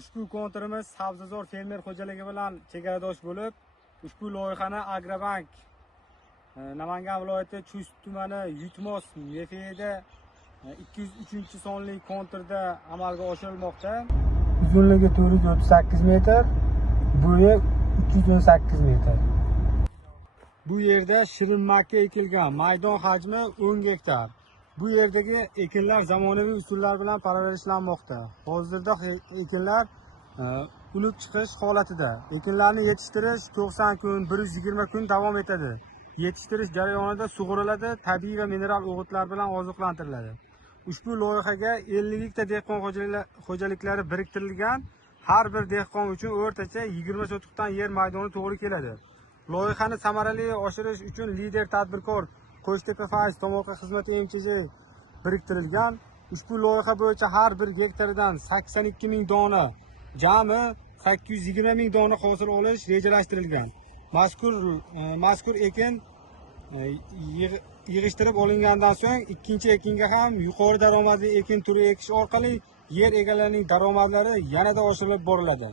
Ushbu konturimiz Sabzazor fermer xo'jaligi bilan chegaradosh bo'lib, ushbu loyihani Agrobank Namangan viloyati Chust tumani Yutmos MFEda 203-sonli konturda amalga oshirilmoqda. Uzunligi 438 metr, bo'yi 318 metr. Bu yerda shirin makka ekilgan, maydon hajmi 10 gektar. Bu yerdagi ekinlar zamonaviy usullar bilan parvarishlanmoqda. Hozirda ekinlar unib chiqish holatida. Ekinlarni yetishtirish 90 kun, 120 kun davom etadi. Yetishtirish jarayonida sug'uriladi, tabiiy va mineral o'g'itlar bilan oziqlantiriladi. Ushbu loyihaga 50 ta dehqon xo'jaliklari biriktirilgan. Har bir dehqon uchun o'rtacha 20 sotixdan yer maydoni to'g'ri keladi. Loyihani samarali oshirish uchun lider tadbirkor Qo'shtepa Fayz tomorqa xizmati MCJ biriktirilgan. Ushbu loyiha bo'yicha har bir gektaridan 82 ming dona, jami 820 ming dona hosil olish rejalashtirilgan. Mazkur ekin yig'ishtirib olingandan so'ng ikkinchi ekinga ham yuqori daromadli ekin turi ekish orqali yer egalarining daromadlari yanada oshirib boriladi.